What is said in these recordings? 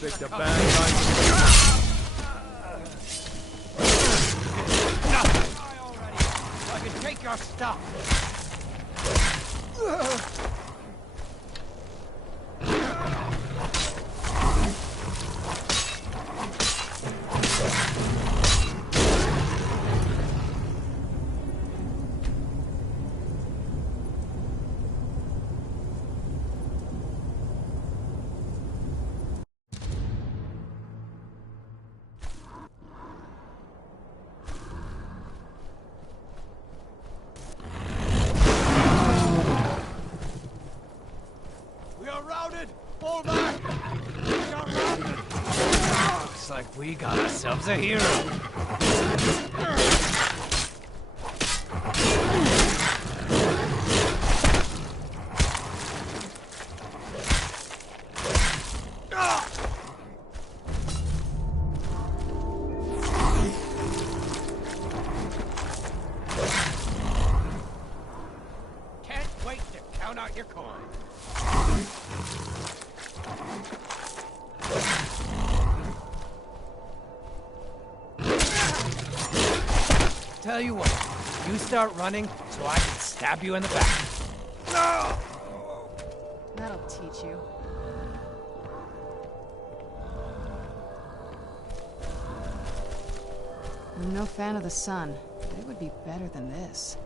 Picked a bad night. I can take your stuff. Fall back! We got routed! Looks like we got ourselves a hero. Can't wait to count out your coin. Tell you what, you start running so I can stab you in the back. That'll teach you. I'm no fan of the sun, but it would be better than this.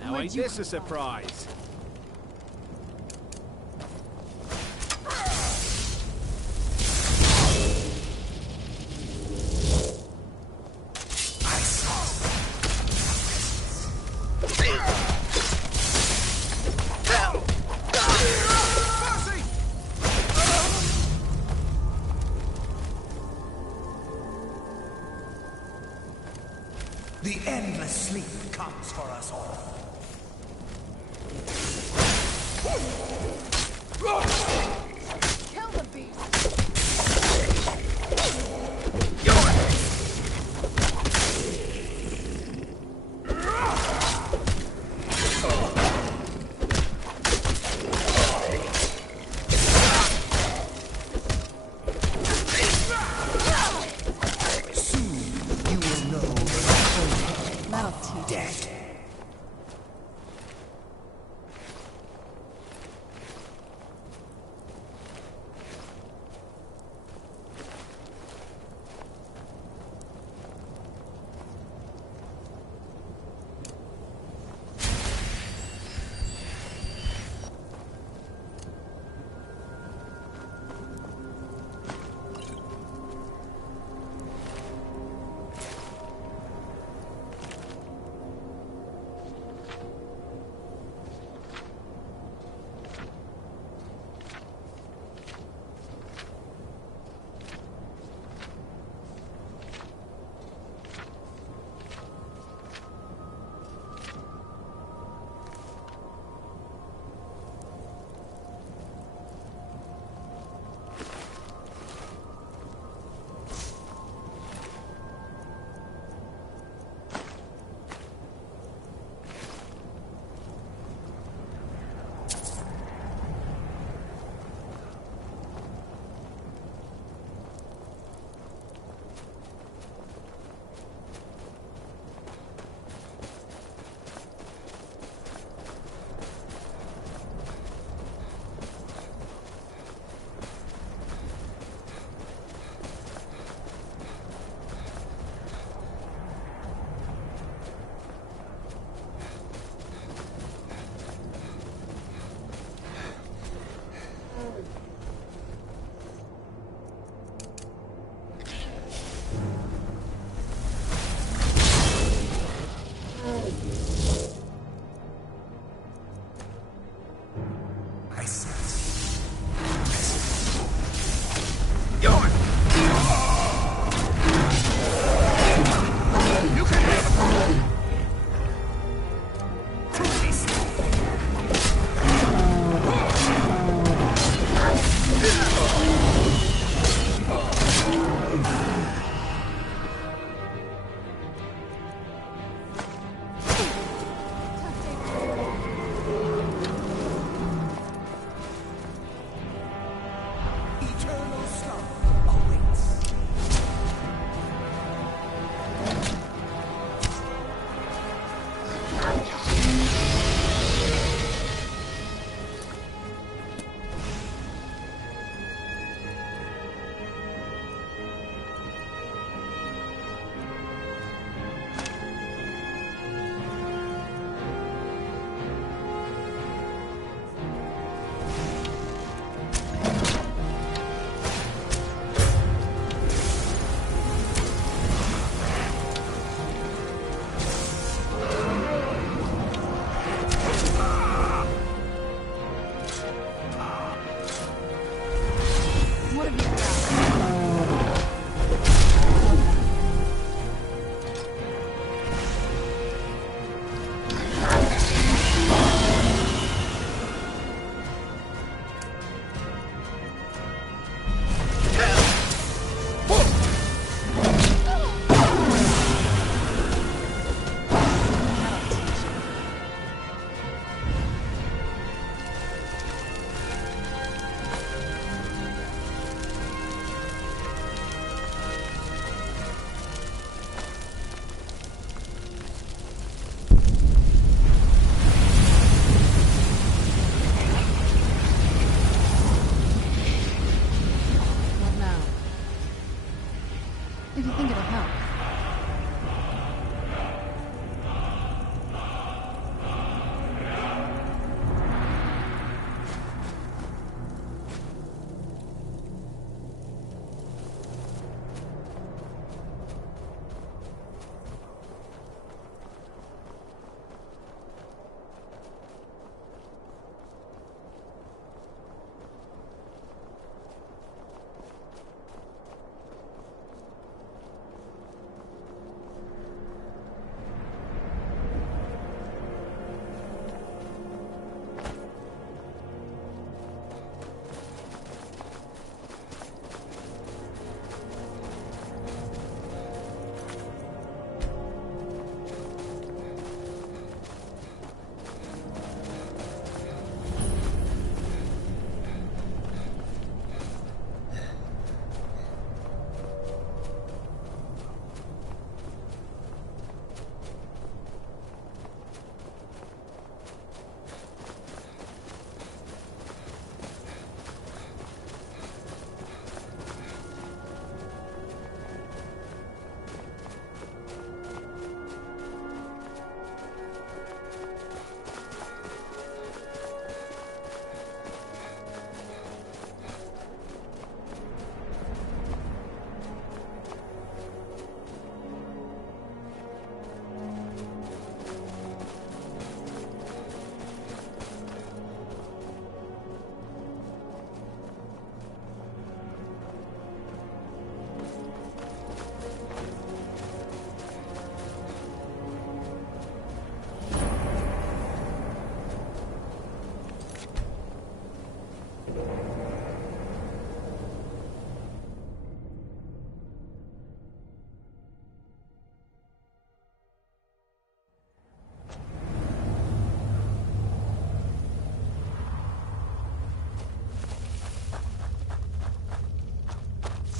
Now ain't this a surprise? The endless sleep comes for us all. Kill the beast! That'll teach you.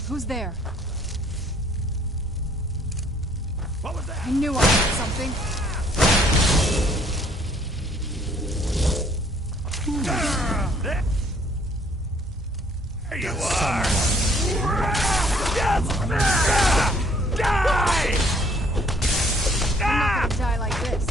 Who's there? What was that? I knew I heard something. There you are! Die! I'm not gonna die like this.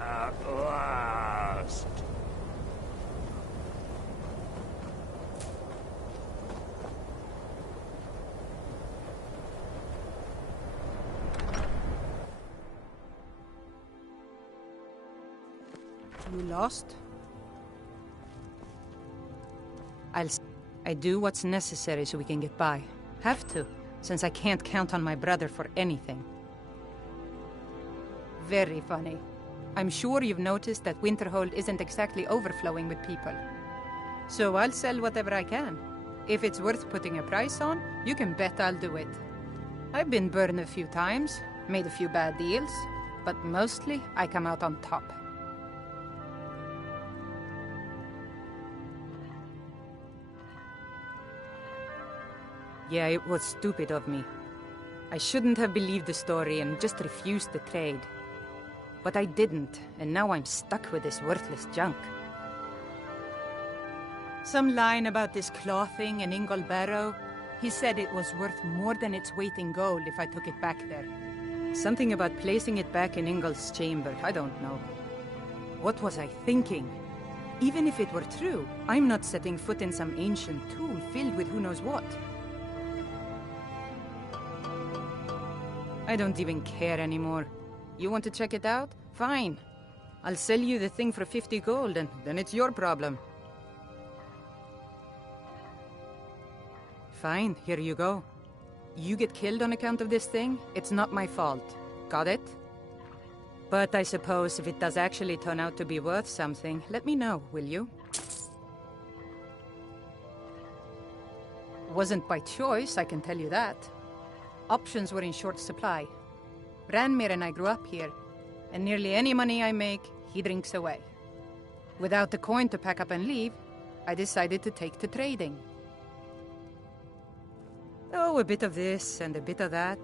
At last. You lost? I do what's necessary so we can get by. Have to, since I can't count on my brother for anything. Very funny. I'm sure you've noticed that Winterhold isn't exactly overflowing with people. So I'll sell whatever I can. If it's worth putting a price on, you can bet I'll do it. I've been burned a few times, made a few bad deals, but mostly I come out on top. Yeah, it was stupid of me. I shouldn't have believed the story and just refused the trade. But I didn't, and now I'm stuck with this worthless junk. Some line about this clothing in Ingol Barrow. He said it was worth more than its weight in gold if I took it back there. Something about placing it back in Ingol's chamber, I don't know. What was I thinking? Even if it were true, I'm not setting foot in some ancient tomb filled with who knows what. I don't even care anymore. You want to check it out? Fine. I'll sell you the thing for 50 gold, and then it's your problem. Fine, here you go. You get killed on account of this thing, it's not my fault. Got it? But I suppose if it does actually turn out to be worth something, let me know, will you? Wasn't by choice, I can tell you that. Options were in short supply. Ranmir and I grew up here, and nearly any money I make, he drinks away. Without the coin to pack up and leave, I decided to take to trading. Oh, a bit of this and a bit of that.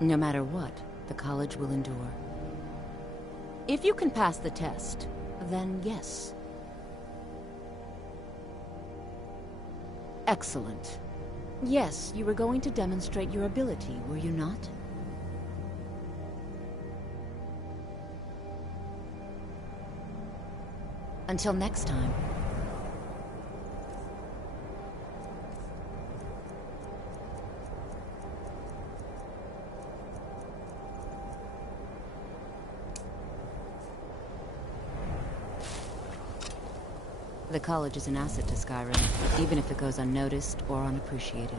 No matter what, the college will endure. If you can pass the test, then yes. Excellent. Yes, you were going to demonstrate your ability, were you not? Until next time. The college is an asset to Skyrim, even if it goes unnoticed or unappreciated.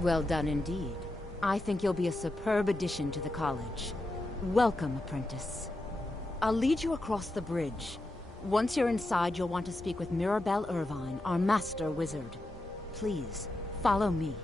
Well done indeed. I think you'll be a superb addition to the college. Welcome, apprentice. I'll lead you across the bridge. Once you're inside, you'll want to speak with Mirabelle Irvine, our master wizard. Please, follow me.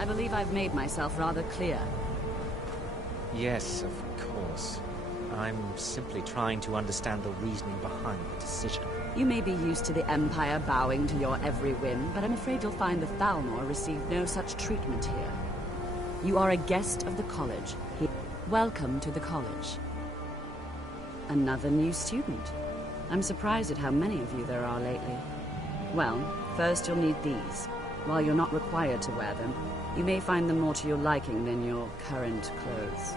I believe I've made myself rather clear. Yes, of course. I'm simply trying to understand the reasoning behind the decision. You may be used to the Empire bowing to your every whim, but I'm afraid you'll find the Thalmor received no such treatment here. You are a guest of the college. Welcome to the college. Another new student. I'm surprised at how many of you there are lately. Well, first you'll need these. While you're not required to wear them, you may find them more to your liking than your current clothes.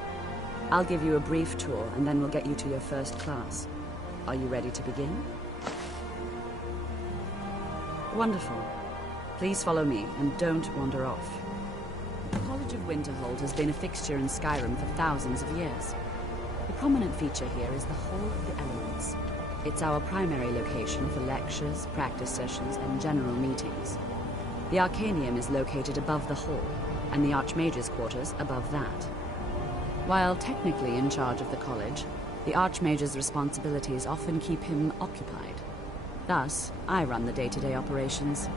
I'll give you a brief tour, and then we'll get you to your first class. Are you ready to begin? Wonderful. Please follow me, and don't wander off. The College of Winterhold has been a fixture in Skyrim for thousands of years. The prominent feature here is the Hall of the Elements. It's our primary location for lectures, practice sessions, and general meetings. The Arcanium is located above the hall, and the Archmage's quarters above that. While technically in charge of the college, the Archmage's responsibilities often keep him occupied. Thus, I run the day-to-day operations.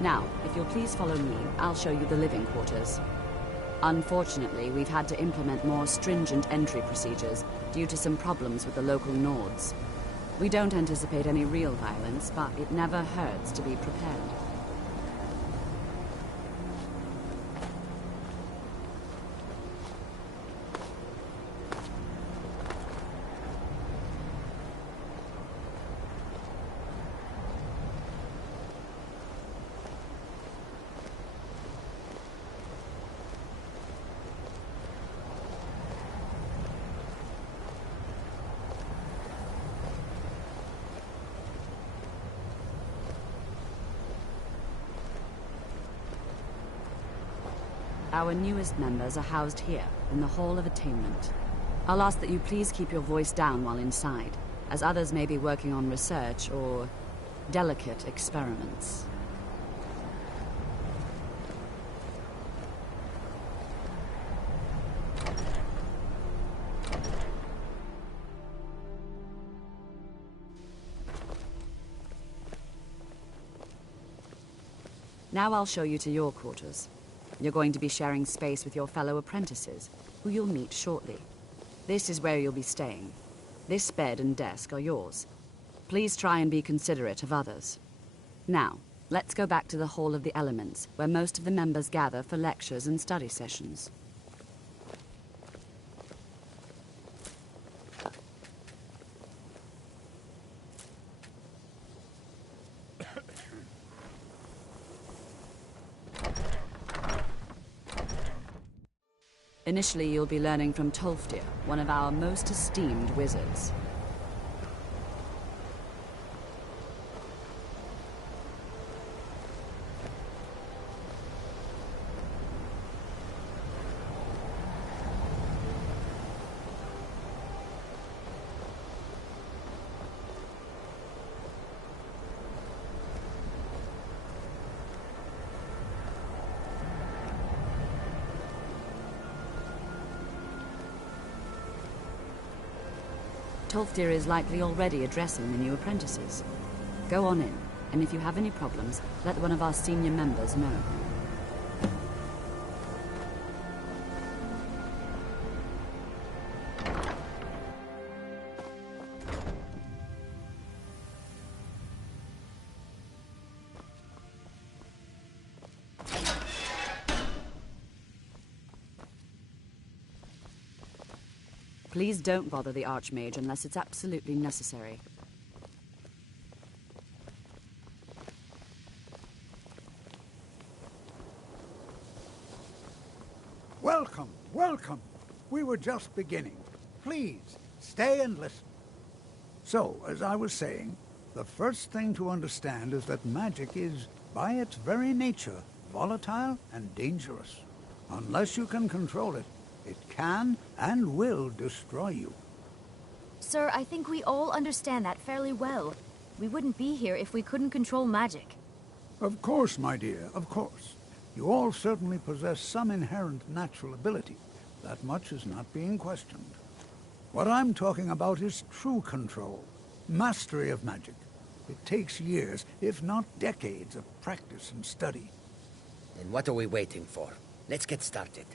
Now, if you'll please follow me, I'll show you the living quarters. Unfortunately, we've had to implement more stringent entry procedures due to some problems with the local Nords. We don't anticipate any real violence, but it never hurts to be prepared. Our newest members are housed here, in the Hall of Attainment. I'll ask that you please keep your voice down while inside, as others may be working on research or delicate experiments. Now I'll show you to your quarters. You're going to be sharing space with your fellow apprentices, who you'll meet shortly. This is where you'll be staying. This bed and desk are yours. Please try and be considerate of others. Now, let's go back to the Hall of the Elements, where most of the members gather for lectures and study sessions. Initially, you'll be learning from Tolfdir, one of our most esteemed wizards. Tolfdir is likely already addressing the new apprentices. Go on in, and if you have any problems, let one of our senior members know. Please don't bother the Archmage unless it's absolutely necessary. Welcome, welcome. We were just beginning. Please, stay and listen. So, as I was saying, the first thing to understand is that magic is, by its very nature, volatile and dangerous. Unless you can control it, it can and will destroy you. Sir, I think we all understand that fairly well. We wouldn't be here if we couldn't control magic. Of course, my dear, of course. You all certainly possess some inherent natural ability. That much is not being questioned. What I'm talking about is true control, mastery of magic. It takes years, if not decades, of practice and study. Then what are we waiting for? Let's get started.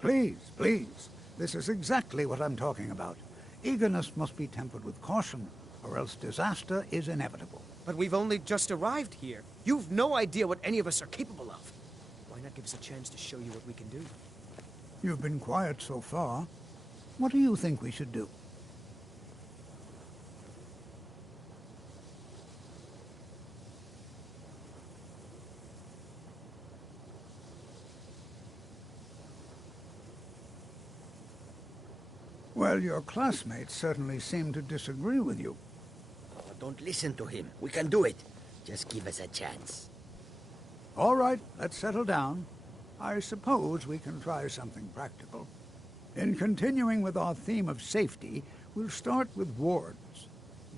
Please, please. This is exactly what I'm talking about. Eagerness must be tempered with caution, or else disaster is inevitable. But we've only just arrived here. You've no idea what any of us are capable of. Why not give us a chance to show you what we can do? You've been quiet so far. What do you think we should do? Well, your classmates certainly seem to disagree with you. Oh, don't listen to him. We can do it. Just give us a chance. All right, let's settle down. I suppose we can try something practical. In continuing with our theme of safety, we'll start with wards.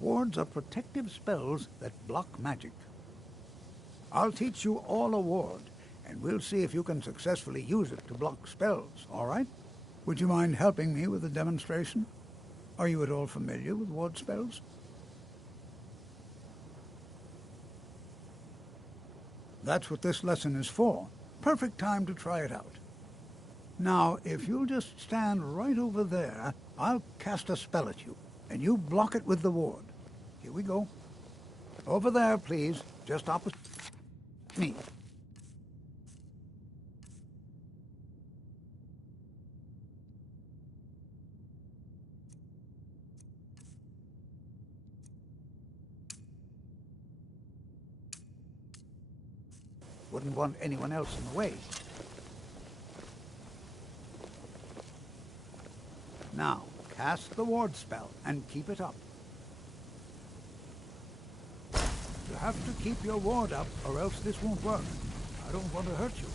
Wards are protective spells that block magic. I'll teach you all a ward, and we'll see if you can successfully use it to block spells, all right? Would you mind helping me with the demonstration? Are you at all familiar with ward spells? That's what this lesson is for. Perfect time to try it out. Now, if you'll just stand right over there, I'll cast a spell at you, and you block it with the ward. Here we go. Over there, please, just opposite me. Wouldn't want anyone else in the way. Now, cast the ward spell and keep it up. You have to keep your ward up or else this won't work. I don't want to hurt you.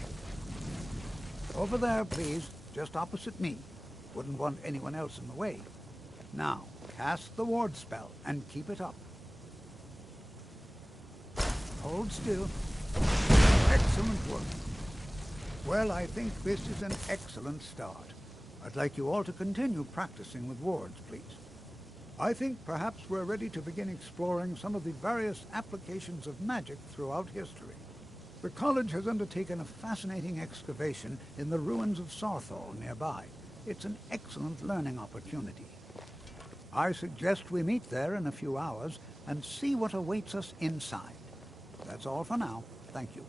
Over there, please, just opposite me. Wouldn't want anyone else in the way. Now, cast the ward spell and keep it up. Hold still. Excellent work. Well, I think this is an excellent start. I'd like you all to continue practicing with wards, please. I think perhaps we're ready to begin exploring some of the various applications of magic throughout history. The college has undertaken a fascinating excavation in the ruins of Sarthal nearby. It's an excellent learning opportunity. I suggest we meet there in a few hours and see what awaits us inside. That's all for now. Thank you.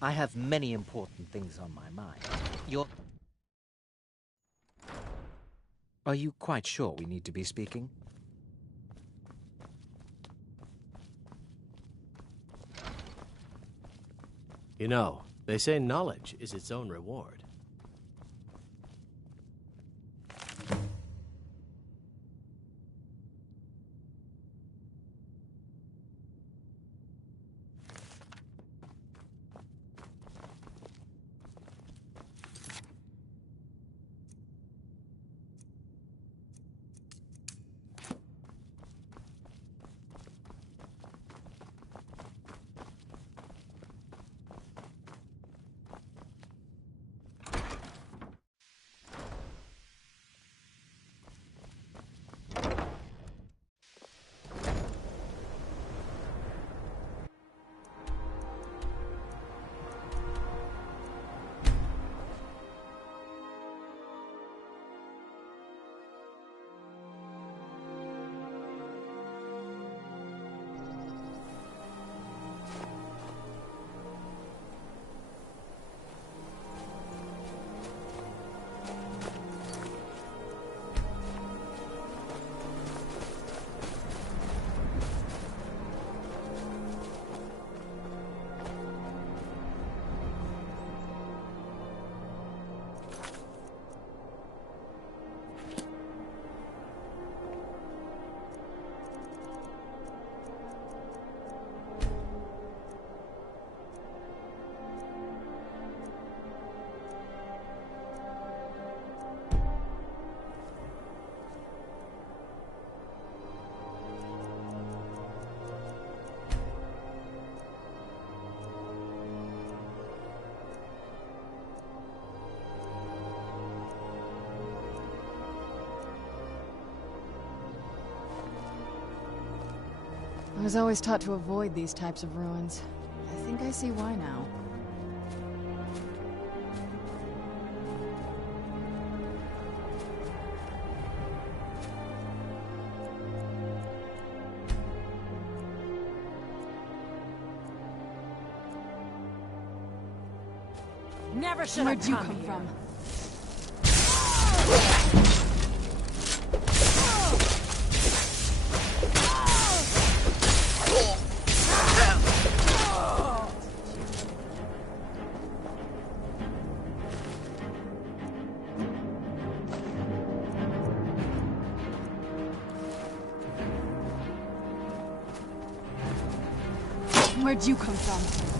I have many important things on my mind. Are you quite sure we need to be speaking? You know, they say knowledge is its own reward. I was always taught to avoid these types of ruins. I think I see why now. Never should Where'd have you come come here. from? Where'd you come from?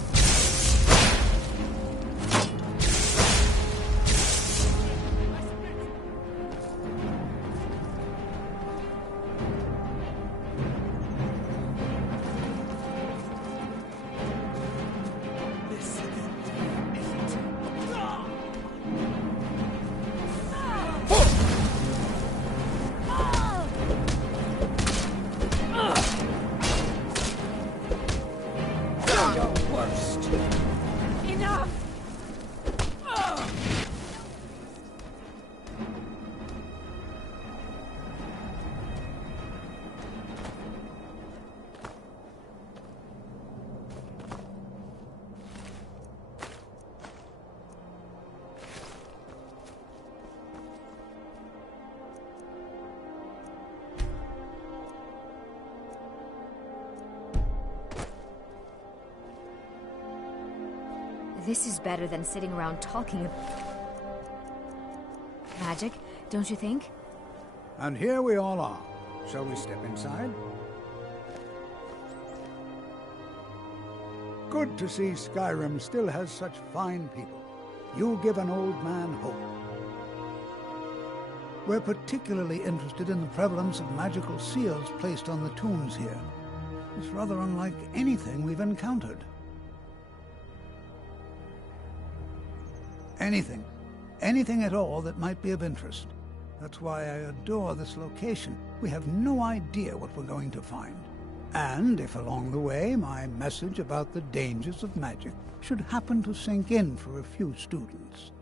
This is better than sitting around talking magic, don't you think? And here we all are. Shall we step inside? Good to see Skyrim still has such fine people. You give an old man hope. We're particularly interested in the prevalence of magical seals placed on the tombs here. It's rather unlike anything we've encountered. Anything. Anything at all that might be of interest. That's why I adore this location. We have no idea what we're going to find. And if along the way my message about the dangers of magic should happen to sink in for a few students,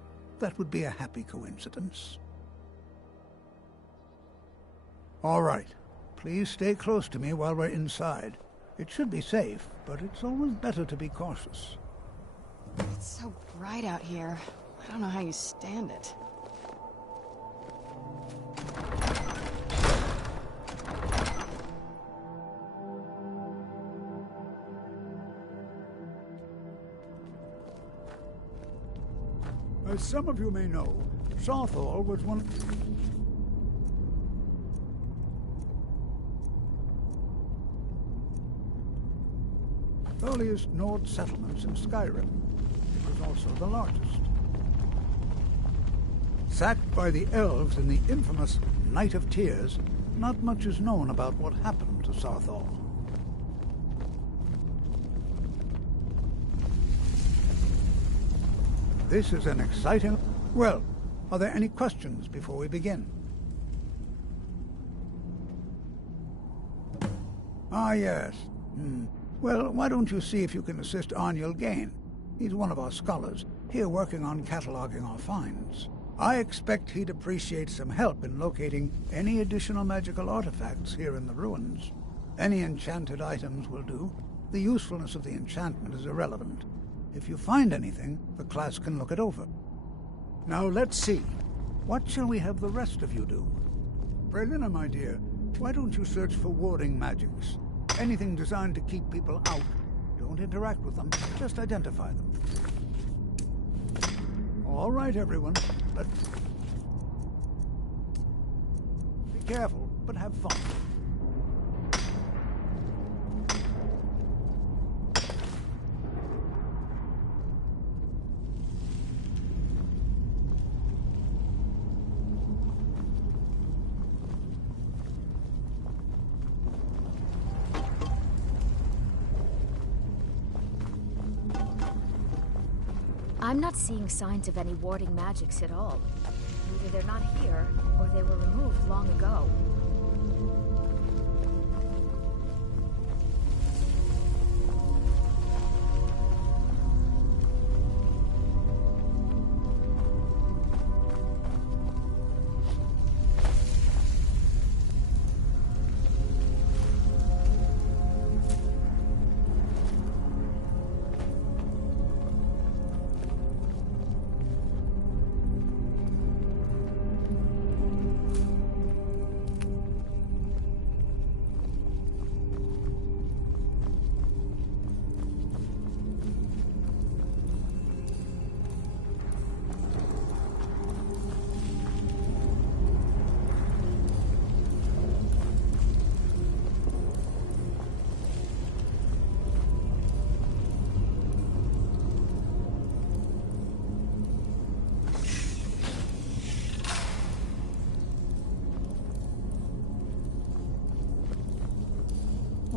that would be a happy coincidence. All right. Please stay close to me while we're inside. It should be safe, but it's always better to be cautious. It's so bright out here. I don't know how you stand it. As some of you may know, Sarthal was one of the earliest Nord settlements in Skyrim. It was also the largest. Sacked by the elves in the infamous Night of Tears, not much is known about what happened to Sarthal. This is an exciting... Well, are there any questions before we begin? Ah, yes. Well, why don't you see if you can assist Arniel Gain? He's one of our scholars, here working on cataloging our finds. I expect he'd appreciate some help in locating any additional magical artifacts here in the ruins. Any enchanted items will do. The usefulness of the enchantment is irrelevant. If you find anything, the class can look it over. Now let's see. What shall we have the rest of you do? Brelina, my dear, why don't you search for warding magics? Anything designed to keep people out. Don't interact with them, just identify them. All right, everyone. Be careful, but have fun. I'm not seeing signs of any warding magics at all. Either they're not here, or they were removed long ago.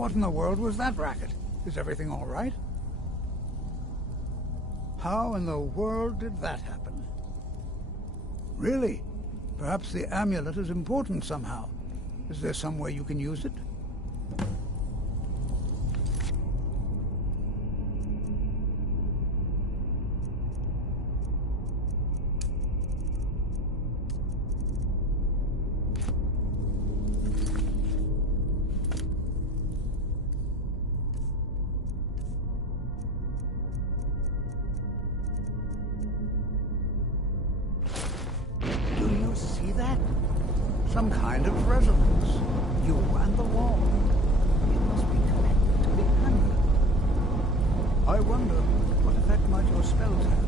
What in the world was that racket? Is everything all right? How in the world did that happen? Really? Perhaps the amulet is important somehow. Is there some way you can use it? See that? Some kind of resonance. You and the wall. It must be connected to the amulet. I wonder what effect might your spells have.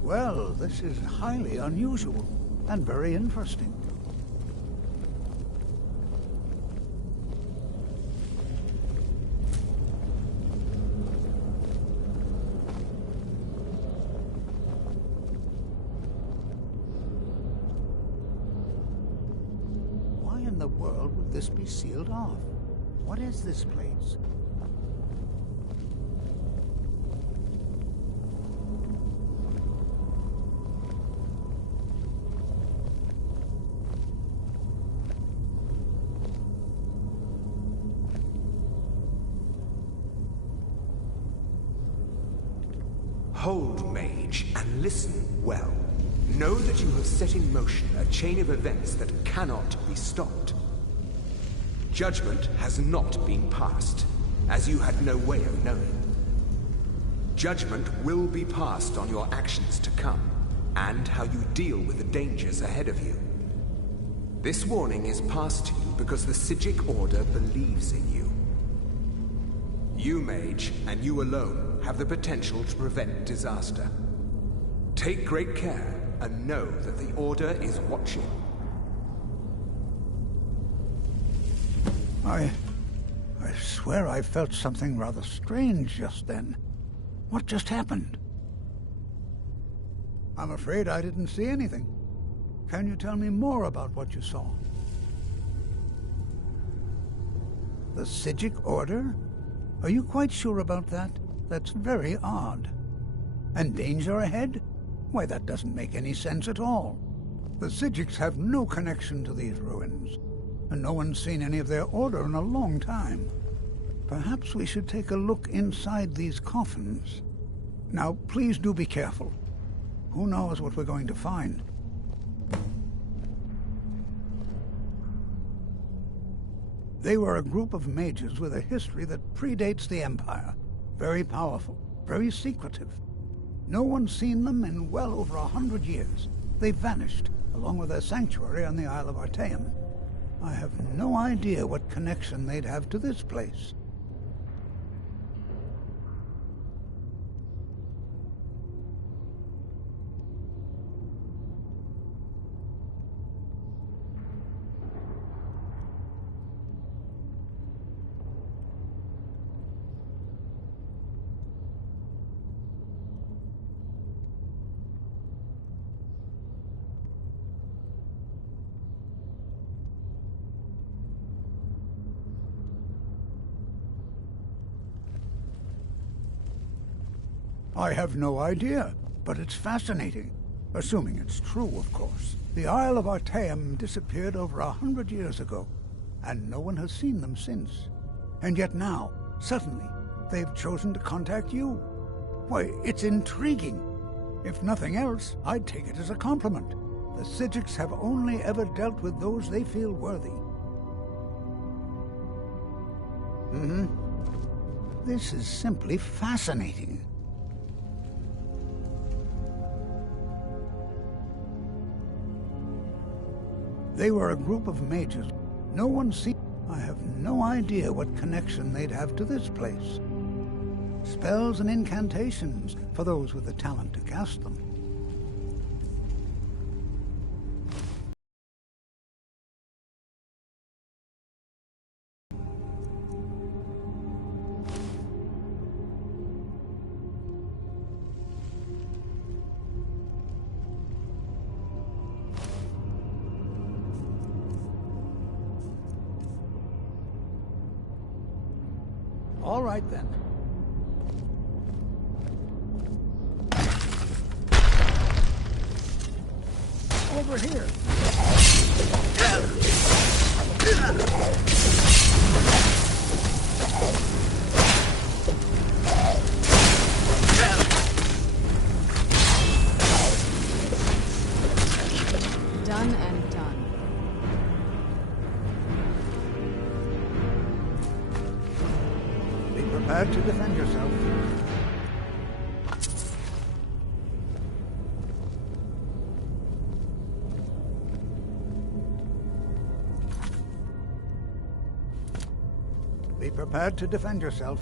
Well, this is highly unusual and very interesting. Why in the world would this be sealed off? What is this place? Hold, mage, and listen well. Know that you have set in motion a chain of events that cannot be stopped. Judgment has not been passed, as you had no way of knowing. Judgment will be passed on your actions to come, and how you deal with the dangers ahead of you. This warning is passed to you because the Psijic Order believes in you. You, mage, and you alone, have the potential to prevent disaster. Take great care, and know that the Order is watching. I swear I felt something rather strange just then. What just happened? I'm afraid I didn't see anything. Can you tell me more about what you saw? The Psijic Order? Are you quite sure about that? That's very odd. And danger ahead? Why, that doesn't make any sense at all. The Psijics have no connection to these ruins, and no one's seen any of their order in a long time. Perhaps we should take a look inside these coffins. Now, please do be careful. Who knows what we're going to find? They were a group of mages with a history that predates the Empire. Very powerful, very secretive. No one's seen them in well over 100 years. They vanished, along with their sanctuary on the Isle of Artaeum. I have no idea what connection they'd have to this place. I have no idea, but it's fascinating. Assuming it's true, of course. The Isle of Artaeum disappeared over 100 years ago, and no one has seen them since. And yet now, suddenly, they've chosen to contact you. Why, it's intriguing. If nothing else, I'd take it as a compliment. The Psijics have only ever dealt with those they feel worthy. This is simply fascinating. They were a group of mages. No one see. I have no idea what connection they'd have to this place. Spells and incantations for those with the talent to cast them. All right, then. Over here. Done and done. Be prepared to defend yourself. Be prepared to defend yourself.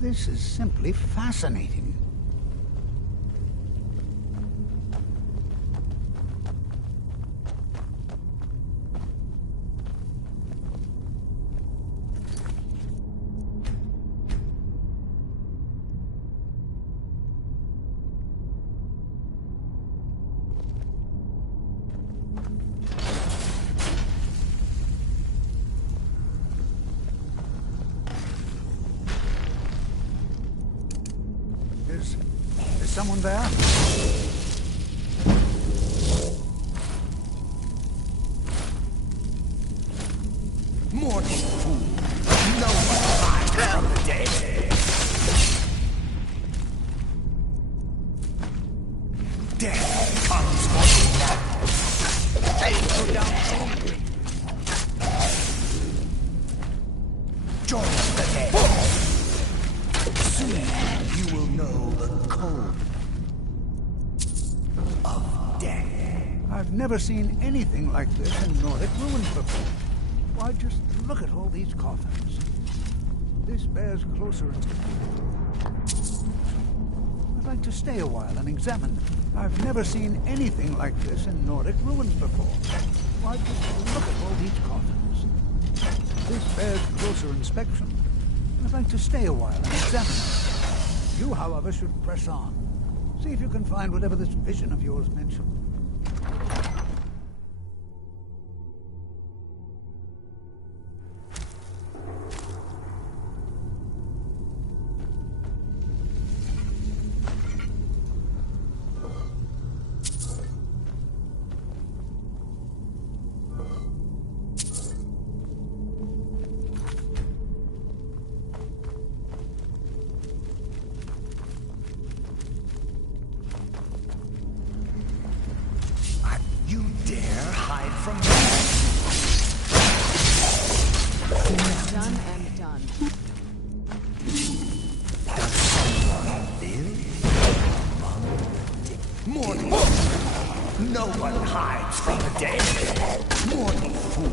This is simply fascinating. someone there? Morning, fool. No one hides from the dead. Death comes for you now. Go down boldly. Join the dead. Soon you will know the code of death. I've never seen anything like this in Nordic ruins before. Why, just look at all these coffins. This bears closer inspection. I'd like to stay a while and examine them. I've never seen anything like this in Nordic ruins before. Why, just look at all these coffins. This bears closer inspection. I'd like to stay a while and examine them. You, however, should press on. See if you can find whatever this vision of yours mentioned. You dare hide from me? Done and done. Does someone live among the dead? Morning. No one hides from the dead. Morning, fool.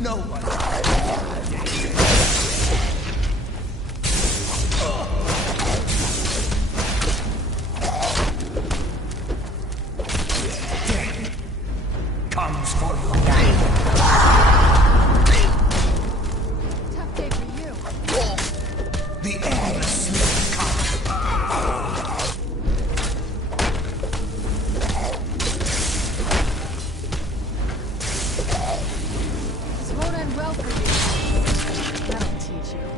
No one hides from the dead. Comes for you now. Tough day for you. The endless sleep comes. This won't end well for you. That'll teach you.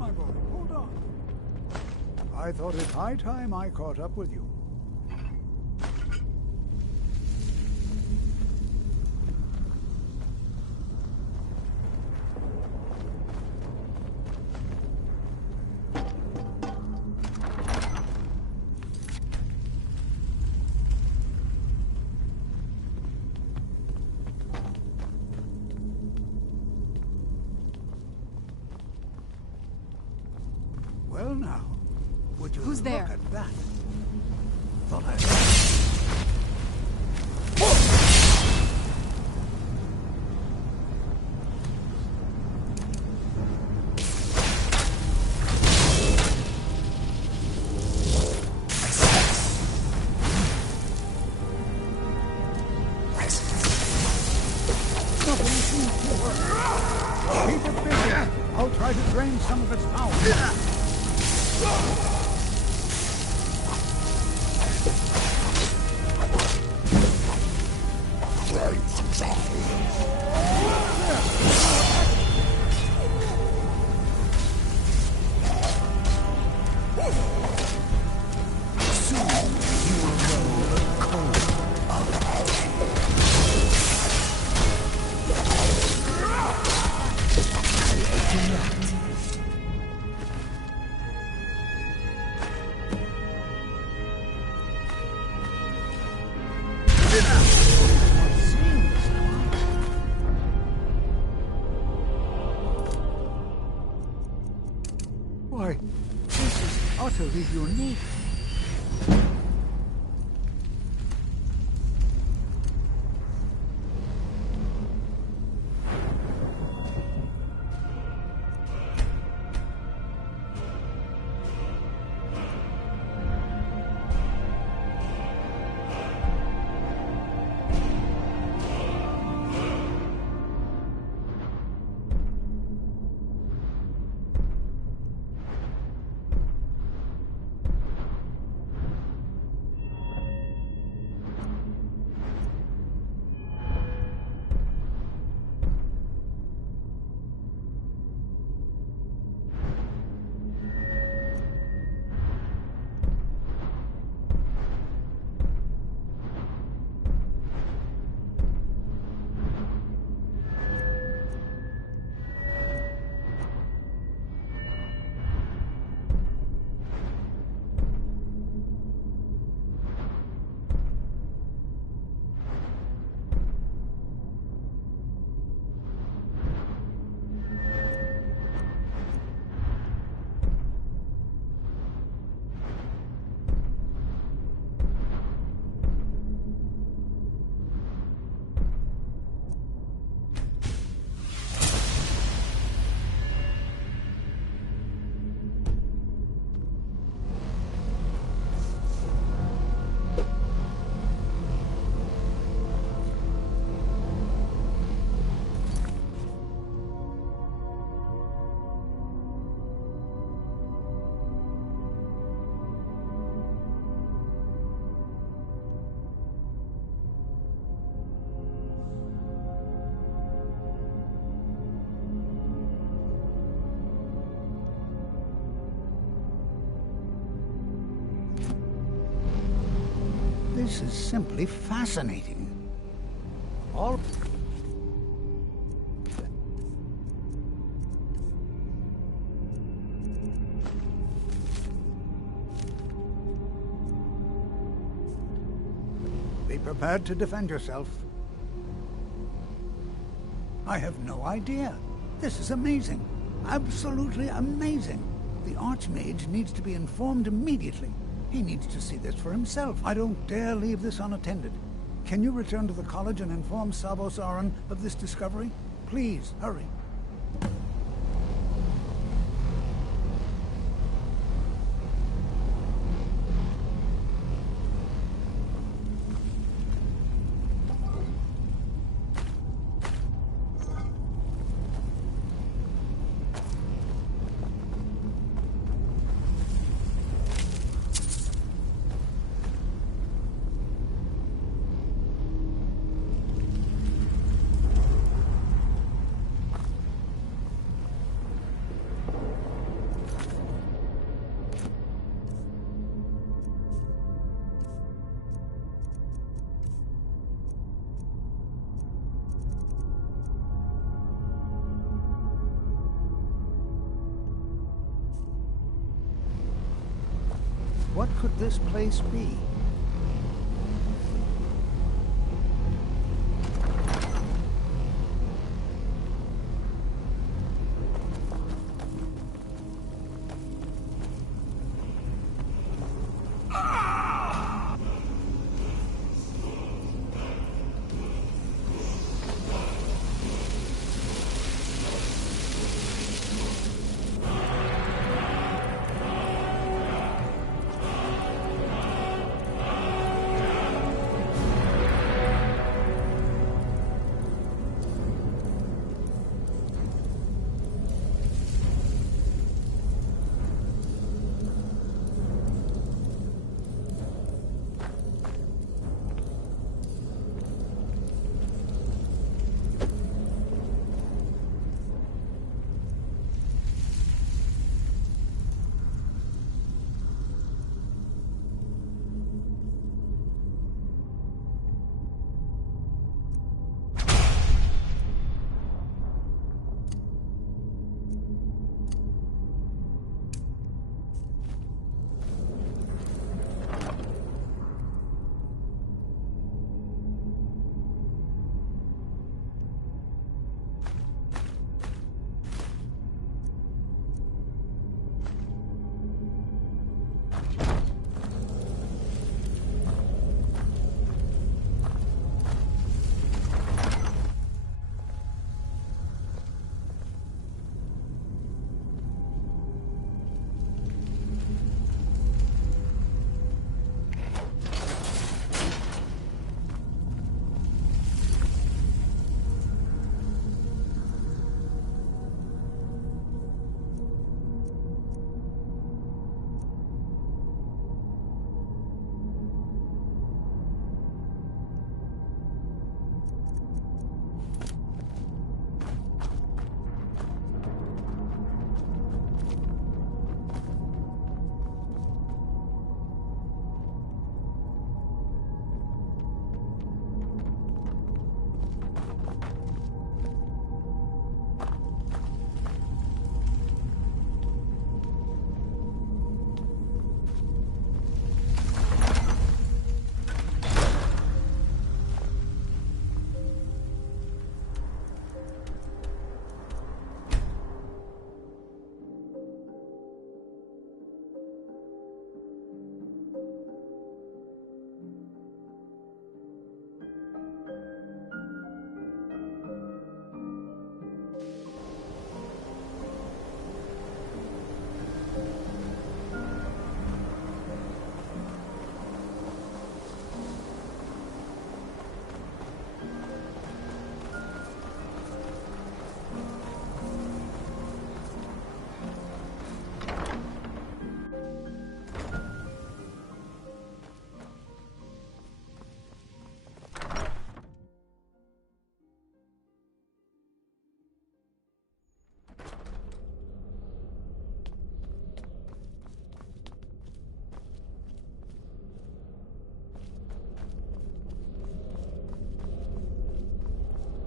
my boy, hold on. I thought it high time I caught up with you. Well now, would you Who's look there? at that? Thought I... Nothing seems to work. Keep it busy. I'll try to drain some of its power. Why, this is utterly unique. This is simply fascinating. All... Be prepared to defend yourself. I have no idea. This is amazing. Absolutely amazing. The Archmage needs to be informed immediately. He needs to see this for himself. I don't dare leave this unattended. Can you return to the college and inform Savos Aran of this discovery? Please, hurry. What could this place be?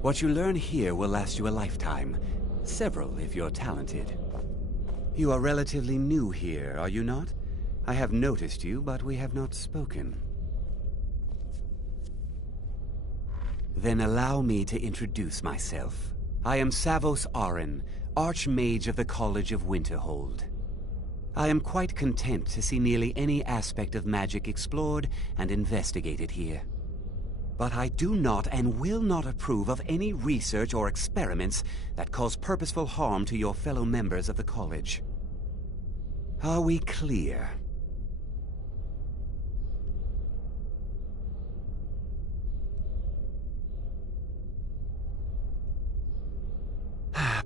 What you learn here will last you a lifetime. Several, if you're talented. You are relatively new here, are you not? I have noticed you, but we have not spoken. Then allow me to introduce myself. I am Savos Arin, Archmage of the College of Winterhold. I am quite content to see nearly any aspect of magic explored and investigated here. But I do not and will not approve of any research or experiments that cause purposeful harm to your fellow members of the college. Are we clear?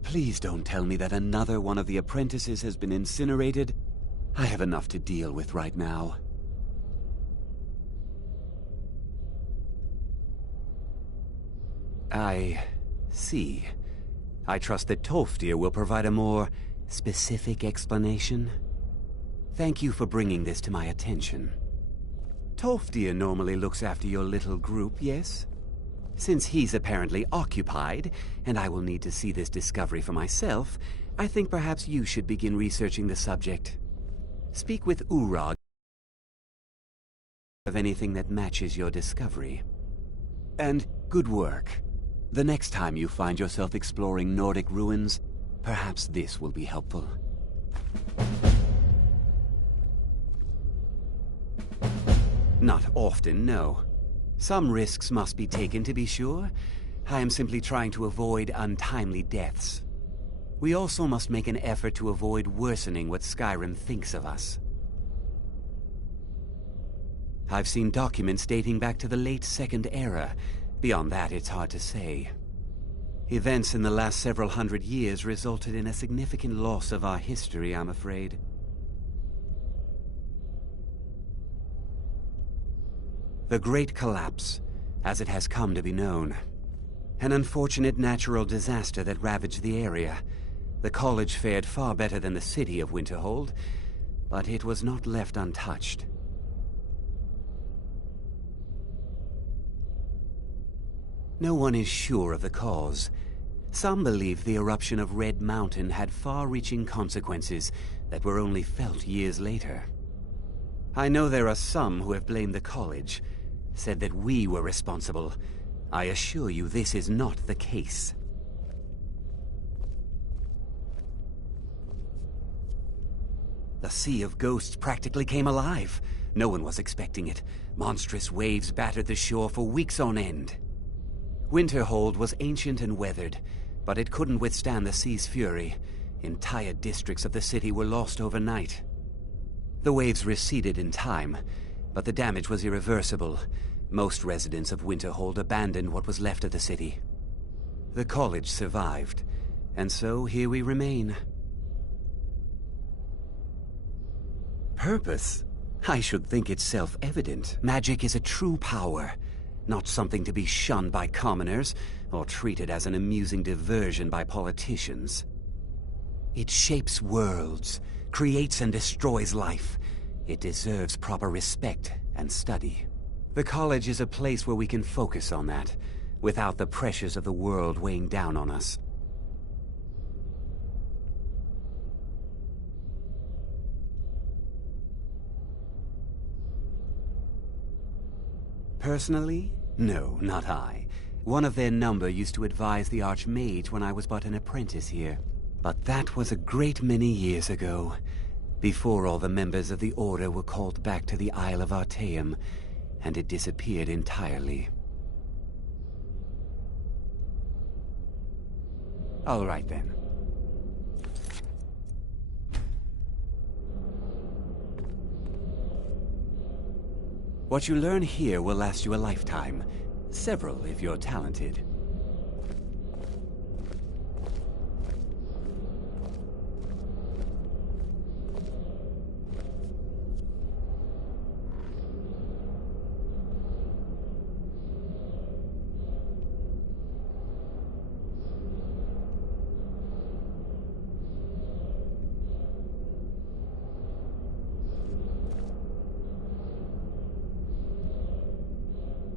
Please don't tell me that another one of the apprentices has been incinerated. I have enough to deal with right now. I see. I trust that Tolfdir will provide a more specific explanation. Thank you for bringing this to my attention. Tolfdir normally looks after your little group, yes? Since he's apparently occupied, and I will need to see this discovery for myself, I think perhaps you should begin researching the subject. Speak with Urag of anything that matches your discovery. And good work. The next time you find yourself exploring Nordic ruins, perhaps this will be helpful. Not often, no. Some risks must be taken, to be sure. I am simply trying to avoid untimely deaths. We also must make an effort to avoid worsening what Skyrim thinks of us. I've seen documents dating back to the late Second Era. Beyond that, it's hard to say. Events in the last several hundred years resulted in a significant loss of our history, I'm afraid. The Great Collapse, as it has come to be known. An unfortunate natural disaster that ravaged the area. The college fared far better than the city of Winterhold, but it was not left untouched. No one is sure of the cause. Some believe the eruption of Red Mountain had far-reaching consequences that were only felt years later. I know there are some who have blamed the college, said that we were responsible. I assure you this is not the case. The Sea of Ghosts practically came alive. No one was expecting it. Monstrous waves battered the shore for weeks on end. Winterhold was ancient and weathered, but it couldn't withstand the sea's fury. Entire districts of the city were lost overnight. The waves receded in time, but the damage was irreversible. Most residents of Winterhold abandoned what was left of the city. The college survived, and so here we remain. Purpose? I should think it's self-evident. Magic is a true power, not something to be shunned by commoners, or treated as an amusing diversion by politicians. It shapes worlds, creates and destroys life. It deserves proper respect and study. The college is a place where we can focus on that, without the pressures of the world weighing down on us. Personally? No, not I. One of their number used to advise the Archmage when I was but an apprentice here. But that was a great many years ago, before all the members of the Order were called back to the Isle of Artaeum, and it disappeared entirely. All right then. What you learn here will last you a lifetime. Several, if you're talented.